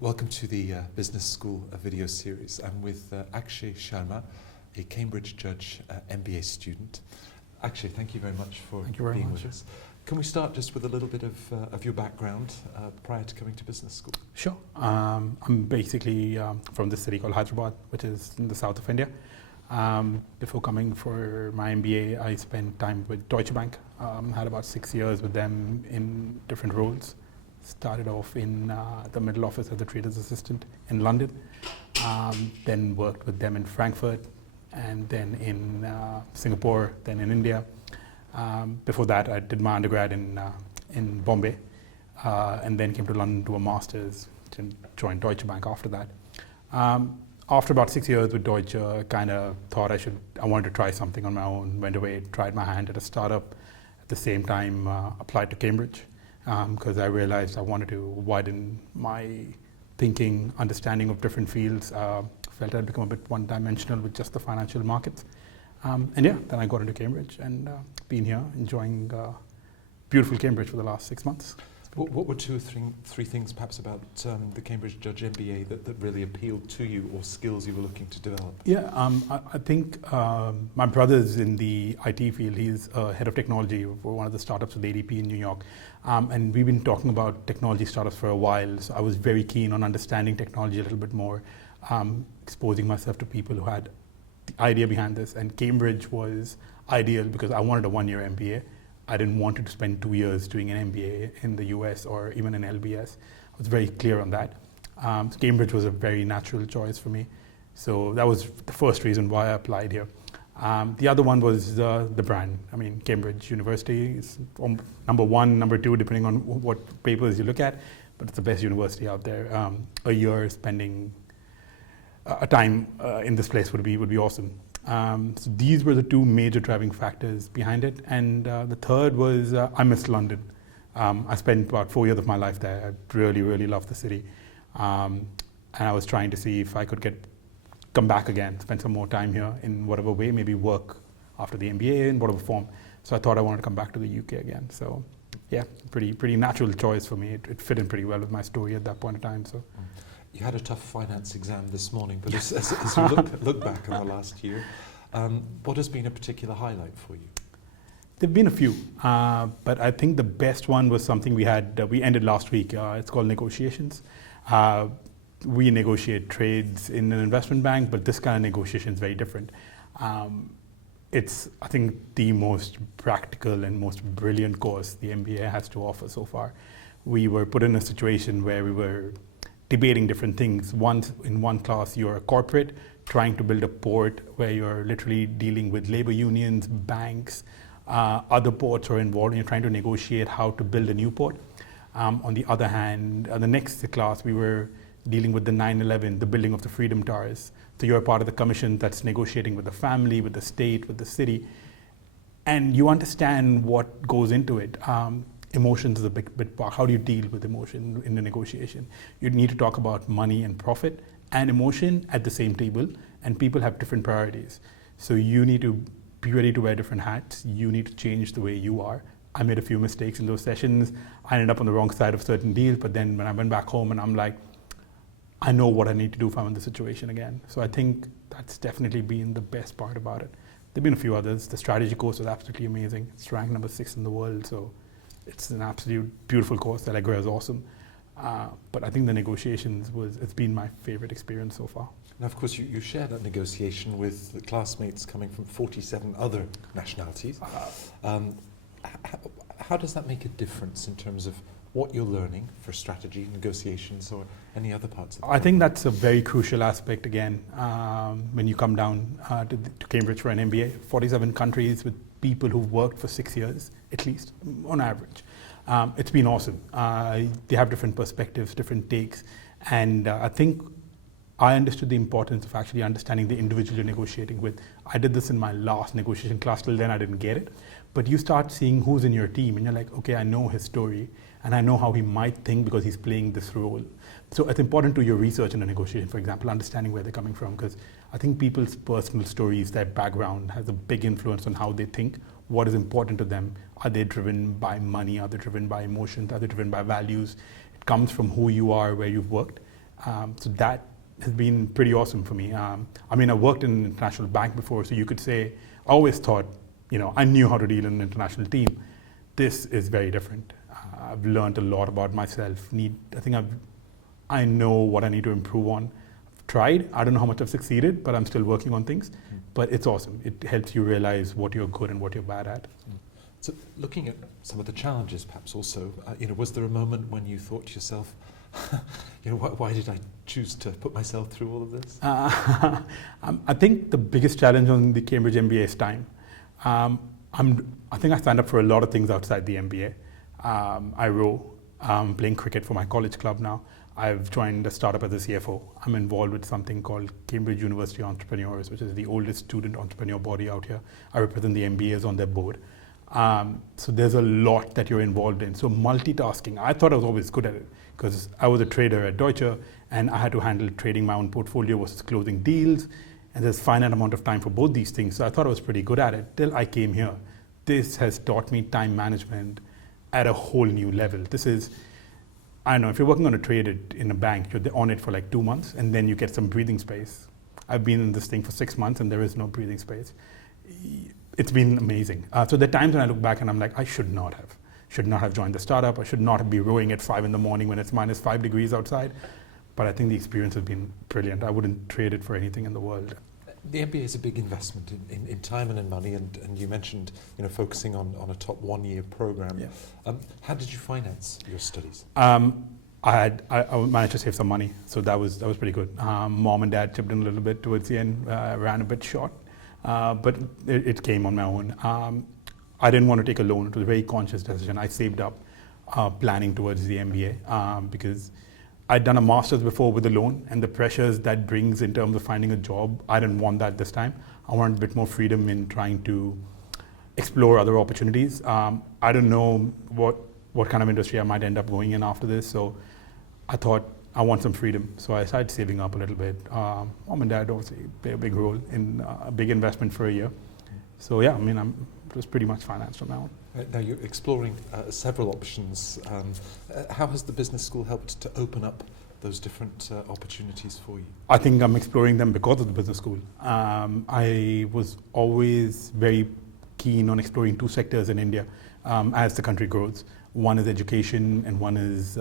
Welcome to the Business School video series. I'm with Akshay Sarma, a Cambridge Judge MBA student. Akshay, thank you very much for being with us. Can we start just with a little bit of your background prior to coming to business school? Sure. I'm basically from this city called Hyderabad, which is in the south of India. Before coming for my MBA, I spent time with Deutsche Bank. Had about 6 years with them in different roles. Started off in the middle office as a trader's assistant in London, then worked with them in Frankfurt, and then in Singapore, then in India. Before that, I did my undergrad in Bombay, and then came to London to a master's, and joined Deutsche Bank after that. After about 6 years with Deutsche, I kind of thought I wanted to try something on my own, went away, tried my hand at a startup. At the same time, applied to Cambridge. Because I realized I wanted to widen my thinking, understanding of different fields. Felt I'd become a bit one-dimensional with just the financial markets. Then I got into Cambridge and been here enjoying beautiful Cambridge for the last 6 months. What were two or three things perhaps about the Cambridge Judge MBA that really appealed to you, or skills you were looking to develop? Yeah, I think my brother's in the IT field. He's head of technology for one of the startups with ADP in New York. And we've been talking about technology startups for a while. So I was very keen on understanding technology a little bit more, exposing myself to people who had the idea behind this. And Cambridge was ideal because I wanted a one-year MBA. I didn't want to spend 2 years doing an MBA in the US or even an LBS. I was very clear on that. So Cambridge was a very natural choice for me. So that was the first reason why I applied here. The other one was the brand. I mean, Cambridge University is number one, number two, depending on what papers you look at, but it's the best university out there. A year spending a time in this place would be awesome. So these were the two major driving factors behind it. And the third was I missed London. I spent about 4 years of my life there. I really, really loved the city. And I was trying to see if I could come back again, spend some more time here in whatever way, maybe work after the MBA in whatever form. So I thought I wanted to come back to the UK again. So yeah, pretty natural choice for me. It fit in pretty well with my story at that point in time. So. You had a tough finance exam this morning, but as you look back on the last year, what has been a particular highlight for you? There've been a few, but I think the best one was something we ended last week. It's called negotiations. We negotiate trades in an investment bank, but this kind of negotiation is very different. It's, I think, the most practical and most brilliant course the MBA has to offer so far. We were put in a situation where we were debating different things. In one class, you're a corporate trying to build a port where you're literally dealing with labor unions, banks, other ports are involved, and you're trying to negotiate how to build a new port. On the other hand, the next class, we were dealing with the 9/11, the building of the Freedom Towers. So you're a part of the commission that's negotiating with the family, with the state, with the city. And you understand what goes into it. Emotions is a big part. How do you deal with emotion in a negotiation? You need to talk about money and profit and emotion at the same table, and people have different priorities. So you need to be ready to wear different hats. You need to change the way you are. I made a few mistakes in those sessions. I ended up on the wrong side of certain deals, but then when I went back home and I'm like, I know what I need to do if I'm in the situation again. So I think that's definitely been the best part about it. There've been a few others. The strategy course was absolutely amazing. It's ranked number 6 in the world, so it's an absolute beautiful course. The Allegra is awesome. But I think the negotiations it's been my favorite experience so far. Now, of course, you share that negotiation with the classmates coming from 47 other nationalities. How does that make a difference in terms of what you're learning for strategy, negotiations, or any other parts of it? I think that's a very crucial aspect, again, when you come down to Cambridge for an MBA. 47 countries with people who've worked for 6 years, at least, on average. It's been awesome. They have different perspectives, different takes, and I think I understood the importance of actually understanding the individual you're negotiating with. I did this in my last negotiation class. Till then I didn't get it. But you start seeing who's in your team and you're like, okay, I know his story and I know how he might think because he's playing this role. So it's important to your research in a negotiation, for example, understanding where they're coming from, because I think people's personal stories, their background has a big influence on how they think, what is important to them. Are they driven by money? Are they driven by emotions? Are they driven by values? It comes from who you are, where you've worked. So that has been pretty awesome for me. I mean, I worked in an international bank before, so you could say, I always thought, I knew how to deal in an international team. This is very different. I've learned a lot about myself. I know what I need to improve on. I've tried. I don't know how much I've succeeded, but I'm still working on things. But it's awesome. It helps you realize what you're good and what you're bad at. So looking at some of the challenges, perhaps also, was there a moment when you thought to yourself, why did I choose to put myself through all of this? I think the biggest challenge on the Cambridge MBA is time. I think I signed up for a lot of things outside the MBA. I row. I'm playing cricket for my college club now. I've joined a startup as a CFO. I'm involved with something called Cambridge University Entrepreneurs, which is the oldest student entrepreneur body out here. I represent the MBAs on their board. So there's a lot that you're involved in. So multitasking, I thought I was always good at it because I was a trader at Deutsche and I had to handle trading my own portfolio versus closing deals. And there's a finite amount of time for both these things. So I thought I was pretty good at it till I came here. This has taught me time management at a whole new level. This is, I don't know, if you're working on a trade in a bank, you're on it for like 2 months and then you get some breathing space. I've been in this thing for 6 months and there is no breathing space. It's been amazing. So there are times when I look back and I'm like, I should not have joined the startup. I should not be rowing at 5 in the morning when it's minus 5 degrees outside. But I think the experience has been brilliant. I wouldn't trade it for anything in the world. The MBA is a big investment in time and in money, and you mentioned focusing on a top 1 year program. Yeah. How did you finance your studies? I managed to save some money, so that was pretty good. Mom and dad chipped in a little bit towards the end. Ran a bit short, but it came on my own. I didn't want to take a loan. It was a very conscious decision. I saved up, planning towards the MBA because I'd done a master's before with a loan, and the pressures that brings in terms of finding a job, I didn't want that this time. I wanted a bit more freedom in trying to explore other opportunities. I don't know what kind of industry I might end up going in after this, so I thought I want some freedom. So I started saving up a little bit. Mom and dad obviously play a big role in a big investment for a year. So yeah, it was pretty much financed on my own. Now you're exploring several options. How has the business school helped to open up those different opportunities for you? I think I'm exploring them because of the business school. I was always very keen on exploring 2 sectors in India as the country grows. One is education and one is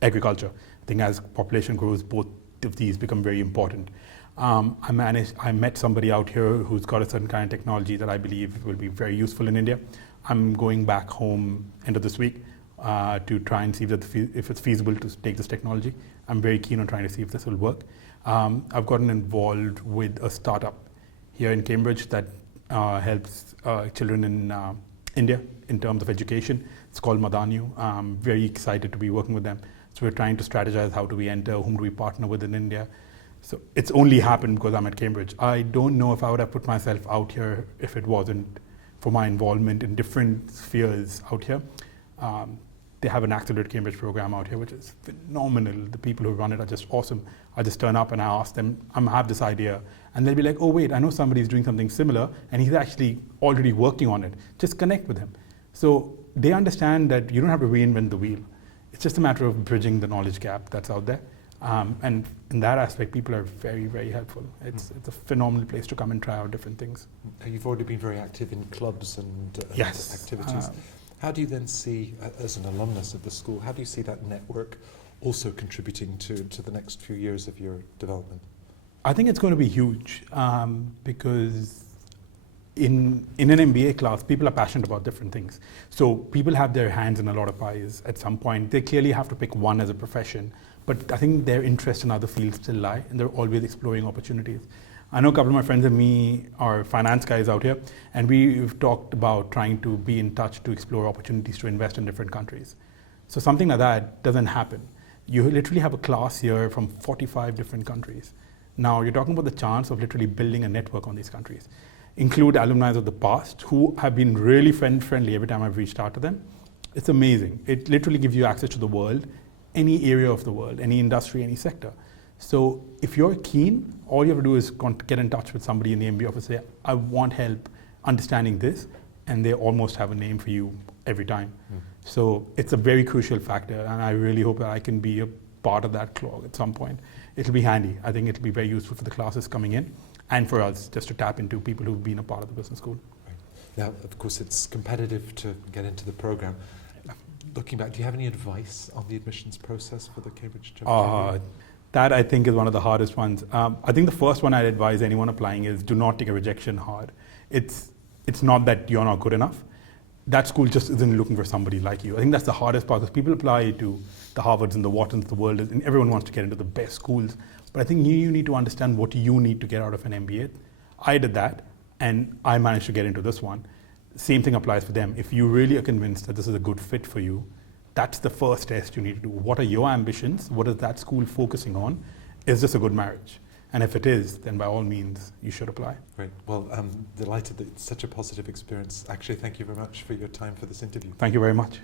agriculture. I think as population grows, both of these become very important. I met somebody out here who's got a certain kind of technology that I believe will be very useful in India. I'm going back home end of this week to try and see if it's feasible to take this technology. I'm very keen on trying to see if this will work. I've gotten involved with a startup here in Cambridge that helps children in India in terms of education. It's called Madanu. I'm very excited to be working with them. So we're trying to strategize how do we enter, whom do we partner with in India. So it's only happened because I'm at Cambridge. I don't know if I would have put myself out here if it wasn't for my involvement in different spheres out here. They have an Accelerate Cambridge program out here, which is phenomenal. The people who run it are just awesome. I just turn up and I ask them, I have this idea. And they'll be like, oh wait, I know somebody's doing something similar and he's actually already working on it. Just connect with him. So they understand that you don't have to reinvent the wheel. It's just a matter of bridging the knowledge gap that's out there. And in that aspect, people are very, very helpful. It's a phenomenal place to come and try out different things. You've already been very active in clubs and yes. activities. How do you then see, as an alumnus of the school, how do you see that network also contributing to the next few years of your development? I think it's going to be huge because in an MBA class, people are passionate about different things. So people have their hands in a lot of pies at some point. They clearly have to pick one as a profession. But I think their interest in other fields still lie, and they're always exploring opportunities. I know a couple of my friends and me are finance guys out here, and we've talked about trying to be in touch to explore opportunities to invest in different countries. So something like that doesn't happen. You literally have a class here from 45 different countries. Now you're talking about the chance of literally building a network on these countries. Include alumni of the past who have been really friendly every time I've reached out to them. It's amazing. It literally gives you access to the world, any area of the world, any industry, any sector. So if you're keen, all you have to do is get in touch with somebody in the MBA office, say, I want help understanding this, and they almost have a name for you every time. So it's a very crucial factor, and I really hope that I can be a part of that clog at some point. It'll be handy. I think it'll be very useful for the classes coming in and for us just to tap into people who've been a part of the business school. Right. Now, of course, it's competitive to get into the program. Looking back, do you have any advice on the admissions process for the Cambridge Judge MBA? That I think is one of the hardest ones. I think the first one I'd advise anyone applying is do not take a rejection hard. It's not that you're not good enough. That school just isn't looking for somebody like you. I think that's the hardest part, because people apply to the Harvards and the Whartons of the world, and everyone wants to get into the best schools. But I think you need to understand what you need to get out of an MBA. I did that, and I managed to get into this one. Same thing applies for them. If you really are convinced that this is a good fit for you, that's the first test you need to do. What are your ambitions? What is that school focusing on? Is this a good marriage? And if it is, then by all means, you should apply. Great. Well, I'm delighted that it's such a positive experience. Akshay, thank you very much for your time for this interview. Thank you very much.